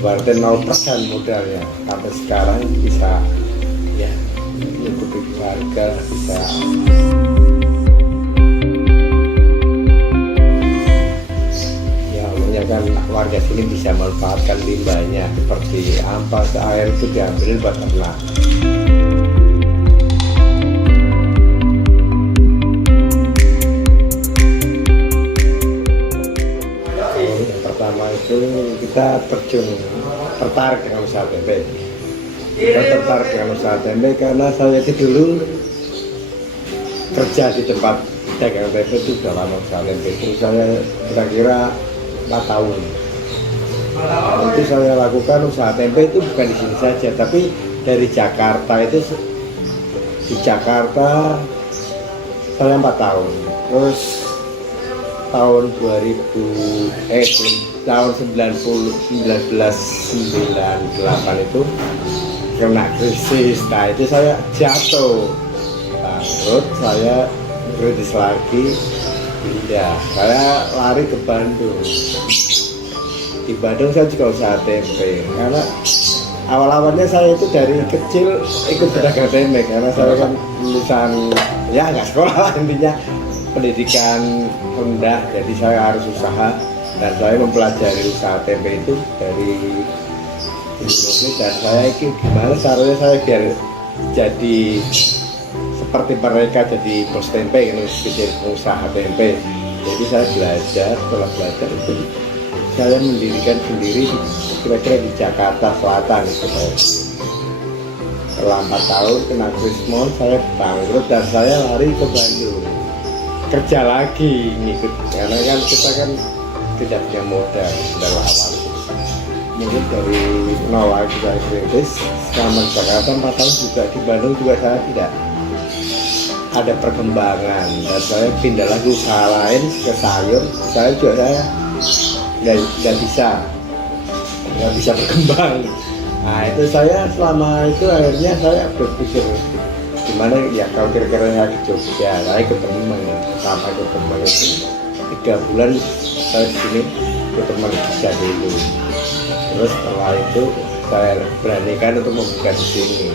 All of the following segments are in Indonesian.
ibaratnya 0% modalnya sampai sekarang bisa ya mengikuti keluarga, bisa ya umumnya kan warga sini bisa manfaatkan limbahnya seperti ampas air itu diambil buat ternak. Pertama itu kita tertarik dengan usaha tempe. Kita tertarik dengan usaha tempe karena saya itu dulu kerja di tempat dagang tempe itu sudah lama usaha tempe. Terus saya kira-kira 4 tahun. Itu saya lakukan usaha tempe itu bukan di sini saja, tapi dari Jakarta itu di Jakarta saya 4 tahun. Terus tahun 1998 itu kena krisis. Nah itu saya jatuh bangkrut, saya kritis lagi, pindah, saya lari ke Bandung. Di Bandung saya juga usaha tempe karena awal-awalnya saya itu dari kecil ikut pedagang tempe karena saya kan lulusan ya nggak sekolah lah, intinya pendidikan rendah, jadi saya harus usaha dan saya mempelajari usaha tempe itu dari Indonesia. Dan saya itu gimana caranya saya biar jadi seperti mereka, jadi bos tempe gitu, bikin usaha tempe. Jadi saya belajar, setelah belajar itu saya mendirikan sendiri kira-kira di Jakarta Selatan itu. Setelah 4 tahun kena krismon, saya bangkrut dan saya lari ke Bandung kerja lagi ngikut, karena kan kita kan tidak punya modal dari awal, mungkin dari nol lagi dari kritis. Selama di Jakarta 4 tahun juga, di Bandung juga saya tidak ada perkembangan dan saya pindah lagi usaha lain ke sayur. Saya juga nggak bisa berkembang. Nah itu saya selama itu akhirnya saya berpikir gimana ya kalau kira-kira saya ke Jogja, saya ketemu sampai ketemu itu 3 bulan saya di sini ketemu kerja dulu. Terus setelah itu saya beranikan untuk membuka di sini,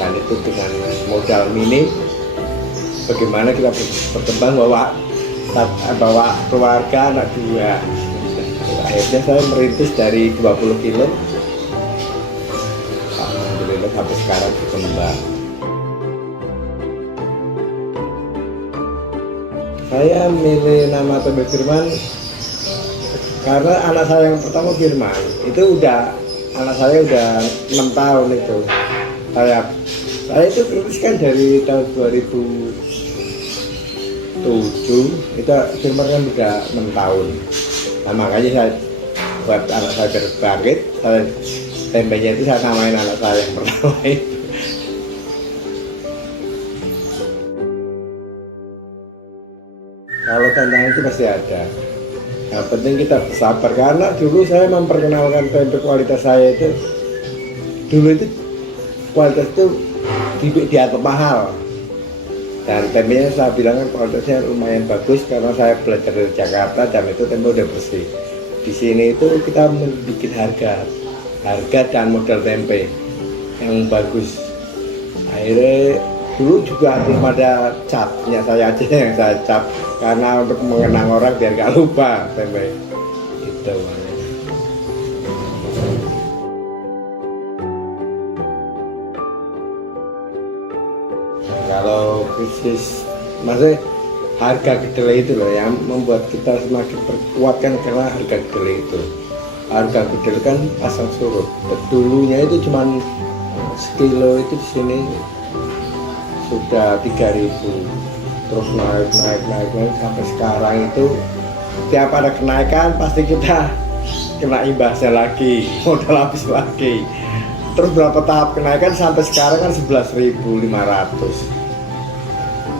dan itu dengan modal minim. Bagaimana kita berkembang bawa keluarga anak 2. Akhirnya saya merintis dari 20 kilo, alhamdulillah sampai sekarang berkembang. Saya milih nama tempe Firman karena anak saya yang pertama Firman itu anak saya udah 6 tahun itu. Saya itu tuliskan dari tahun 2007 itu Firman kan udah 6 tahun. Nah makanya saya buat anak saya berbangkit, tempenya itu saya samain anak saya yang pertama itu. Kalau tantangan itu pasti ada. Yang penting kita bersabar, karena dulu saya memperkenalkan tempe kualitas saya itu, dulu itu kualitas itu dianggap mahal. Dan tempenya saya bilang kan kualitasnya lumayan bagus karena saya belajar dari Jakarta dan itu tempe udah bersih. Di sini itu kita membuat harga dan model tempe yang bagus. Akhirnya dulu juga belum ada catnya, saya aja yang saya cap karena untuk mengenang orang biar gak lupa tempe itu. Kalau krisis maksudnya harga kedelai itu loh yang membuat kita semakin berkuatkan, karena harga kedelai itu, harga kedelai kan pasang surut. Dulunya itu cuman sekilo itu di sini sudah 3.000, terus naik sampai sekarang itu tiap ada kenaikan pasti kita kena imbasnya lagi, modal habis lagi. Terus berapa tahap kenaikan sampai sekarang kan 11.500.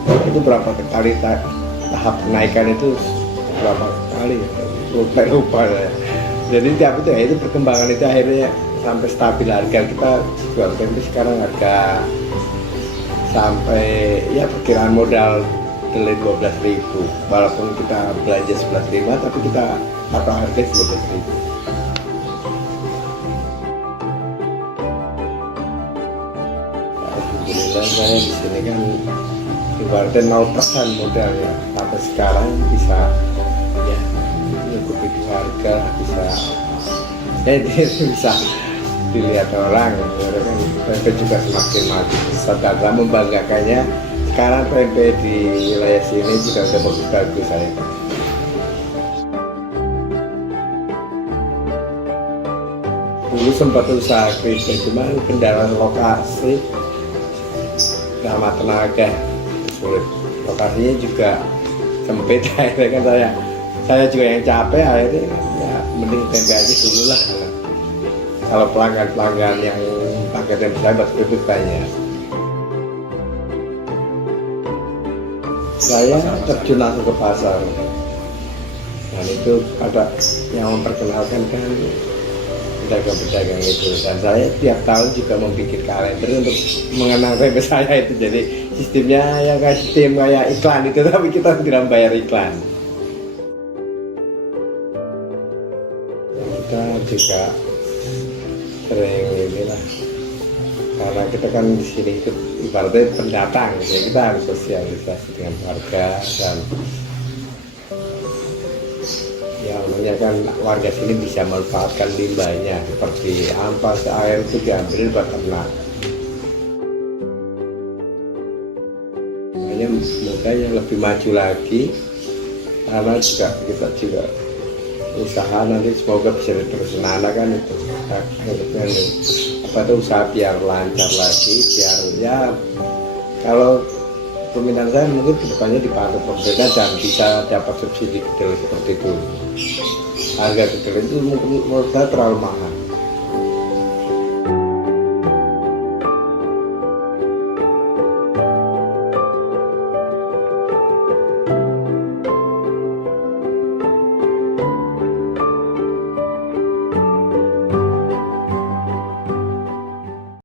Itu berapa kali tahap kenaikan itu, berapa kali lupa ya. Jadi tiap itu ya itu perkembangan itu akhirnya sampai stabil harga. Kita jual tempe sekarang harga sampai ya perkiraan modal kedelai 12.000, walaupun kita belanja 11.500 tapi kita patok harga 12.000. alhamdulillah saya di sini kan ibaratnya 0% modalnya, sampai sekarang bisa ya mencukupi keluarga, bisa ya bisa dilihat orang, ya kan tempe juga semakin maju. Saudara membanggakannya sekarang tempe di wilayah sini juga udah bagus-bagus saya. Dulu sempat usaha keripik, cuma kendala lokasi sama tenaga sulit, lokasinya juga sempit. Akhirnya kan saya juga yang capek, akhirnya ya mending tempe aja dulu lah. Kalau pelanggan yang pakai tempe saya buat keripik banyak. Saya terjun langsung ke pasar, dan itu ada yang memperkenalkan kan pedagang-pedagang itu, dan saya tiap tahun juga membuat kalender untuk mengenang tempe saya itu. Jadi sistemnya ya kayak sistem kayak iklan itu, tapi kita tidak bayar iklan. Kita juga sering inilah, karena kita kan di sini itu ibaratnya pendatang, ya kita harus sosialisasi dengan warga, dan ya namanya kan warga sini bisa manfaatkan limbahnya seperti ampas air itu diambil buat ternak. Makanya semoga yang lebih maju lagi, karena juga kita juga usaha nanti semoga bisa terus nana kan itu apa itu usaha biar lancar lagi, biar ya kalau permintaan saya mungkin kedepannya dipantau pemerintah dan bisa dapat subsidi kedelai seperti itu. Harga kedelai itu mungkin menurut saya terlalu mahal.